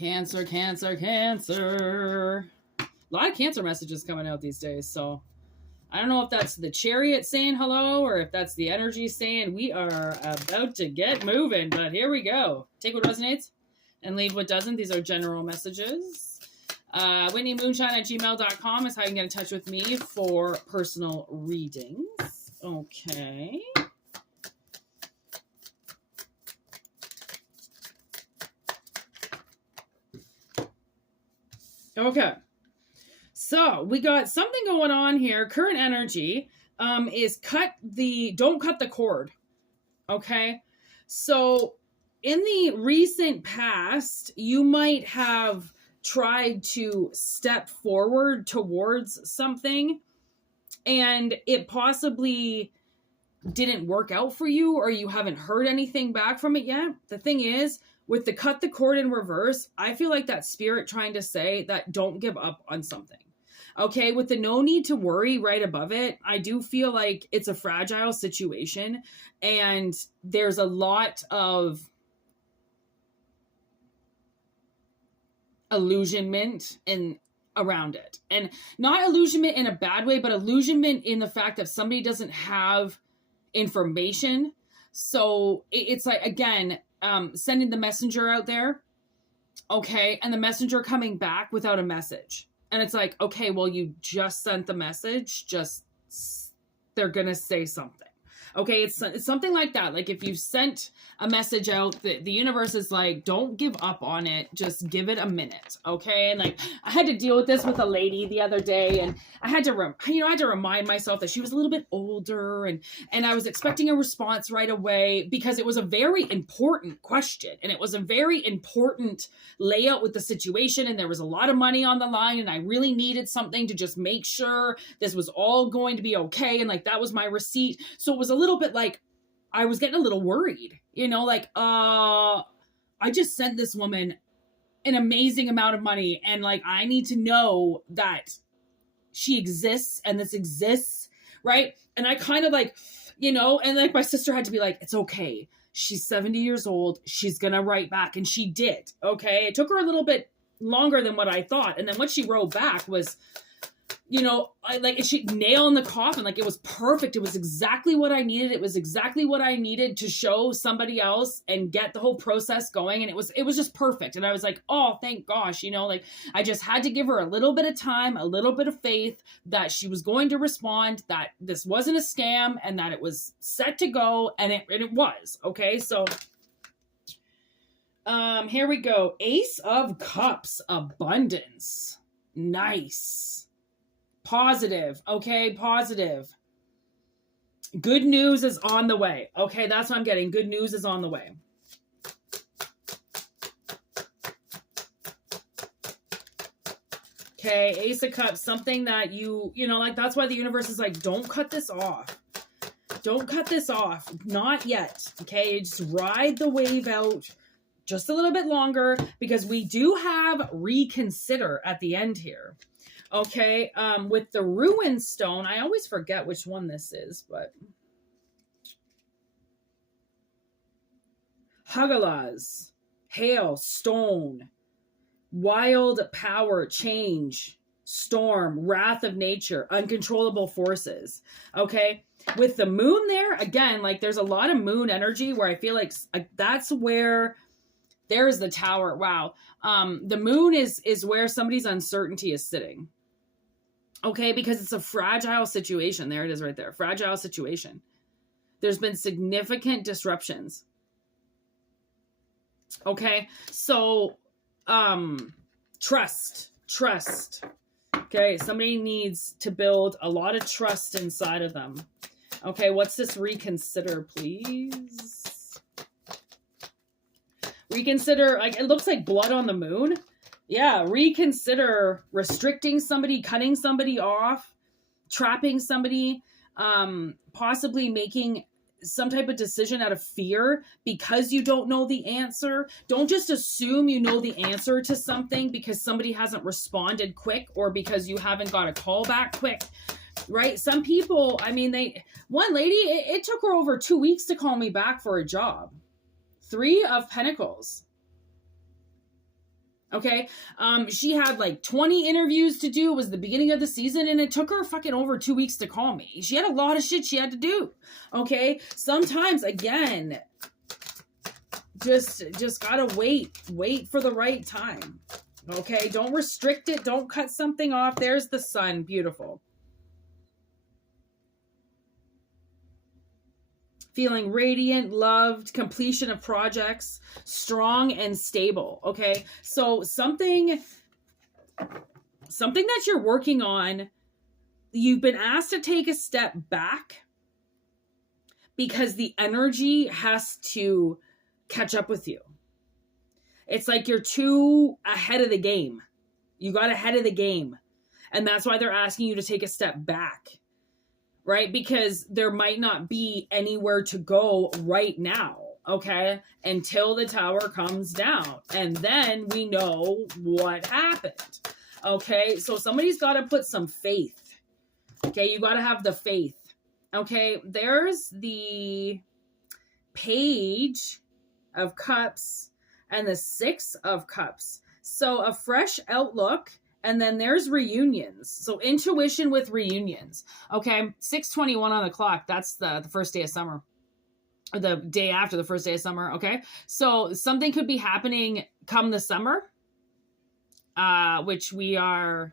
Cancer, Cancer, Cancer. A lot of Cancer messages coming out these days, so I don't know if that's the chariot saying hello or if that's the energy saying we are about to get moving, but here we go. Take what resonates and leave what doesn't. These are general messages. whitneymoonshine@gmail.com is how you can get in touch with me for personal readings. Okay. Okay. So we got something going on here. Current energy is don't cut the cord. Okay. So in the recent past, you might have tried to step forward towards something and it possibly didn't work out for you, or you haven't heard anything back from it yet. The thing is, with the cut the cord in reverse, I feel like that spirit trying to say that don't give up on something. Okay, with the no need to worry right above it, I do feel like it's a fragile situation and there's a lot of illusionment around it. And not illusionment in a bad way, but illusionment in the fact that somebody doesn't have information. So it's like, again, sending the messenger out there, okay, and the messenger coming back without a message. And it's like, okay, well, you just sent the message, they're gonna say something. Okay, it's something like that. Like if you've sent a message out, the universe is like, don't give up on it. Just give it a minute, okay? And like, I had to deal with this with a lady the other day, and I had to remind myself that she was a little bit older, and I was expecting a response right away because it was a very important question, and it was a very important layout with the situation, and there was a lot of money on the line, and I really needed something to just make sure this was all going to be okay, and like that was my receipt. So it was a little bit like I was getting a little worried, like I just sent this woman an amazing amount of money, and like I need to know that she exists and this exists, right? And I kind of like, and like my sister had to be like, it's okay, she's 70 years old, she's gonna write back, and she did. Okay, it took her a little bit longer than what I thought, and then what she wrote back was, she nail in the coffin. Like it was perfect. It was exactly what I needed. It was exactly what I needed to show somebody else and get the whole process going. And it was just perfect. And I was like, oh, thank gosh, like I just had to give her a little bit of time, a little bit of faith that she was going to respond, that this wasn't a scam, and that it was set to go. And it was. Okay. So, here we go. Ace of Cups, abundance. Nice. Positive. Okay, positive. Good news is on the way. Okay, that's what I'm getting. Good news is on the way. Okay, Ace of Cups, something that like that's why the universe is like, don't cut this off. Don't cut this off. Not yet. Okay, just ride the wave out just a little bit longer because we do have reconsider at the end here. Okay, with the Ruin Stone, I always forget which one this is, but Hagalaz, Hail, Stone, Wild Power, Change, Storm, Wrath of Nature, Uncontrollable Forces. Okay, with the Moon there, again, like there's a lot of Moon energy where I feel like that's where there's the Tower. Wow. The Moon is where somebody's uncertainty is sitting. Okay, because it's a fragile situation. There it is right there. Fragile situation. There's been significant disruptions. Okay, so trust. Okay, somebody needs to build a lot of trust inside of them. Okay, what's this reconsider, please? Reconsider, like it looks like blood on the moon. Yeah, reconsider restricting somebody, cutting somebody off, trapping somebody, possibly making some type of decision out of fear because you don't know the answer. Don't just assume you know the answer to something because somebody hasn't responded quick or because you haven't got a call back quick, right? Some people, one lady, it took her over 2 weeks to call me back for a job. 3 of Pentacles. Okay. She had like 20 interviews to do. It was the beginning of the season, and it took her fucking over 2 weeks to call me. She had a lot of shit she had to do. Okay. Sometimes, again, just gotta wait for the right time. Okay. Don't restrict it. Don't cut something off. There's the sun. Beautiful. Feeling radiant, loved, completion of projects, strong and stable. Okay. So something that you're working on, you've been asked to take a step back because the energy has to catch up with you. It's like you're too ahead of the game. You got ahead of the game. And that's why they're asking you to take a step back. Right? Because there might not be anywhere to go right now, okay? Until the tower comes down. And then we know what happened, okay? So somebody's got to put some faith, okay? You got to have the faith, okay? There's the Page of Cups and the Six of Cups. So a fresh outlook. And then there's reunions. So intuition with reunions. Okay, 6:21 on the clock. That's the first day of summer. Or the day after the first day of summer. Okay, so something could be happening come the summer. Which we are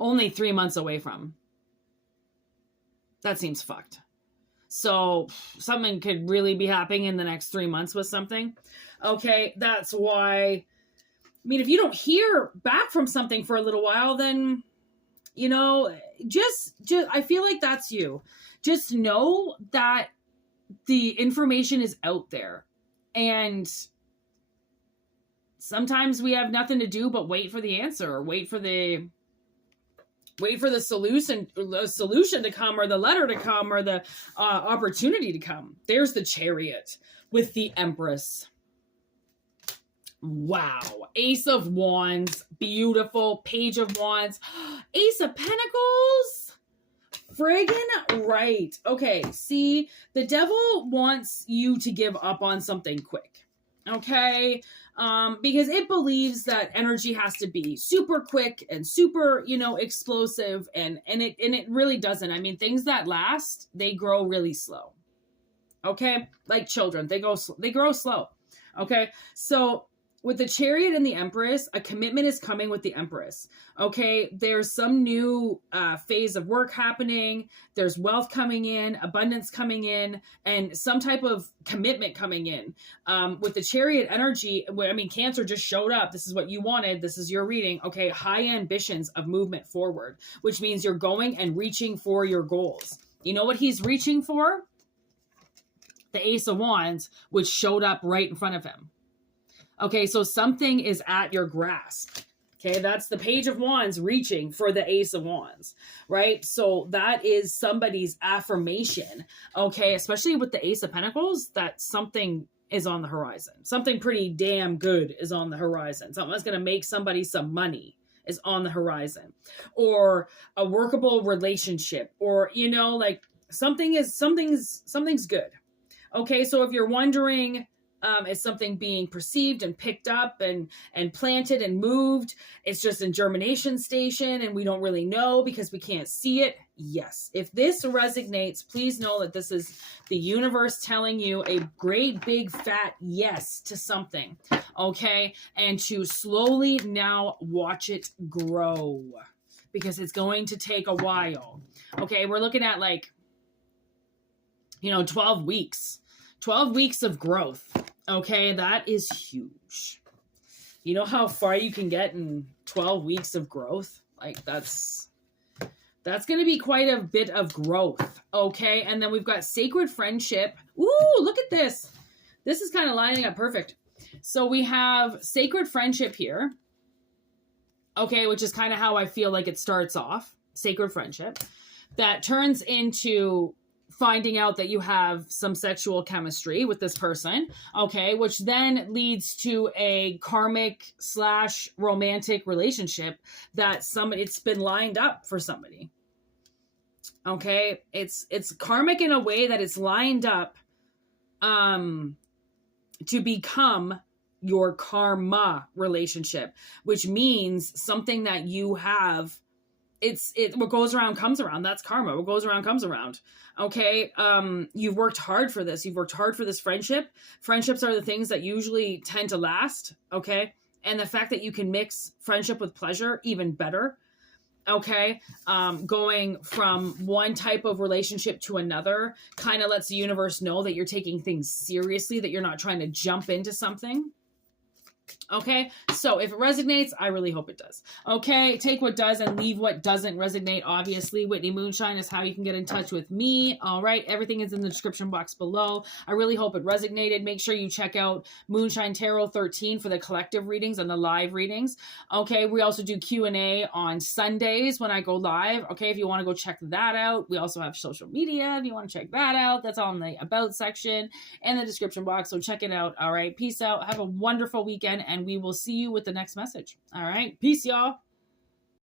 only 3 months away from. That seems fucked. So something could really be happening in the next 3 months with something. Okay, that's why, I mean, if you don't hear back from something for a little while, then, you know, just I feel like that's you. Just know that the information is out there. And sometimes we have nothing to do but wait for the answer, or wait for the solution to come, or the letter to come, or the opportunity to come. There's the Chariot with the Empress. Wow. Ace of Wands. Beautiful. Page of Wands. Ace of Pentacles. Friggin' right. Okay. See, the devil wants you to give up on something quick. Okay. Because it believes that energy has to be super quick and super, you know, explosive, and it really doesn't. I mean, things that last, they grow really slow. Okay? Like children, they grow slow. Okay? So with the Chariot and the Empress, a commitment is coming with the Empress. Okay, there's some new phase of work happening. There's wealth coming in, abundance coming in, and some type of commitment coming in. With the Chariot energy, I mean, Cancer just showed up. This is what you wanted. This is your reading. Okay, high ambitions of movement forward, which means you're going and reaching for your goals. You know what he's reaching for? The Ace of Wands, which showed up right in front of him. Okay, so something is at your grasp. Okay, that's the Page of Wands reaching for the Ace of Wands, right? So that is somebody's affirmation, okay, especially with the Ace of Pentacles, that something is on the horizon. Something pretty damn good is on the horizon. Something that's going to make somebody some money is on the horizon. Or a workable relationship, or, you know, like something's good. Okay, so if you're wondering, is something being perceived and picked up and planted and moved? It's just in germination station and we don't really know because we can't see it. Yes. If this resonates, please know that this is the universe telling you a great big fat yes to something. Okay. And to slowly now watch it grow, because it's going to take a while. Okay. We're looking at 12 weeks. 12 weeks of growth. Okay, that is huge. You know how far you can get in 12 weeks of growth? Like, that's going to be quite a bit of growth. Okay, and then we've got sacred friendship. Ooh, look at this. This is kind of lining up perfect. So we have sacred friendship here. Okay, which is kind of how I feel like it starts off. Sacred friendship. That turns into finding out that you have some sexual chemistry with this person, okay, which then leads to a karmic / romantic relationship that it's been lined up for somebody. Okay, it's karmic in a way that it's lined up to become your karma relationship, which means something that you have. What goes around comes around. That's karma. What goes around comes around. Okay. You've worked hard for this. You've worked hard for this friendship. Friendships are the things that usually tend to last. Okay. And the fact that you can mix friendship with pleasure, even better. Okay. Going from one type of relationship to another kind of lets the universe know that you're taking things seriously, that you're not trying to jump into something. Okay, so if it resonates, I really hope it does. Okay, take what does and leave what doesn't resonate. Obviously, Whitney Moonshine is how you can get in touch with me. All right, everything is in the description box below. I really hope it resonated. Make sure you check out Moonshine Tarot 13 for the collective readings and the live readings. Okay, we also do Q&A on Sundays when I go live. Okay, if you want to go check that out. We also have social media if you want to check that out. That's all in the About section and the description box, so check it out. All right, peace out. Have a wonderful weekend, and we will see you with the next message. All right. Peace, y'all.